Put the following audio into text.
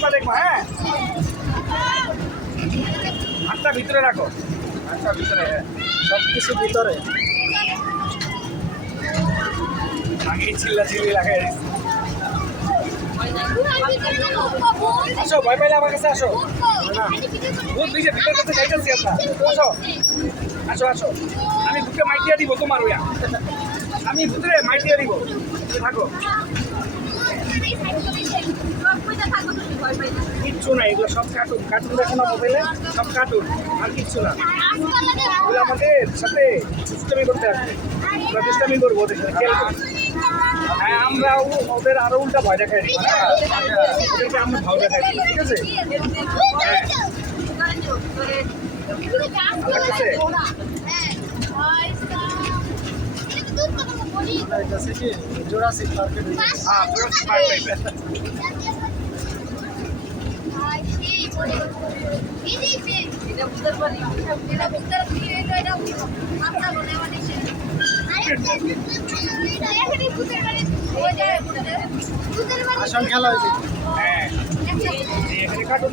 তোমরা দেখবা, হ্যাঁ হাতটা ভিতরে রাখো, হাতটা ভিতরে, হ্যাঁ সব কিছু ভিতরে। আগেই চিল্লাচিল্লি লাগাই দিচ্ছি। আসো, ভয় পাইলে আমার কাছে আসো। ভূত দিছে, ভিতর কাছে যাইতেছি আমরা। আসো আসো আসো, আমি ভূতকে মাইটিয়া দিব তোমার ওয়া, আমি ভূতরে মাইটিয়া দিব, তুমি থাকো। কিচ্ছু না, এগুলো সব কার্টুন, কার্টুন দেখো না মোবাইলে, সব কার্টুন, আর কিচ্ছু না। এগুলো আমাদের সাথে দুষ্টামি করতে আসবে, আমরা দুষ্টামি করবো ওদের সাথে, খেয়াল করবো। হ্যাঁ, আমরা ওদের আরো উল্টা ভয় দেখাই দিই, ওদেরকে আমরা ভয় দেখাই দিই, ঠিক আছে? হ্যাঁ, এটা হচ্ছে কি জোড়াসিক পার্কের হ্যাঁ Jurassic Park type এর। আসল খেলা হয়েছে। হ্যাঁ, এখানে কার্টুন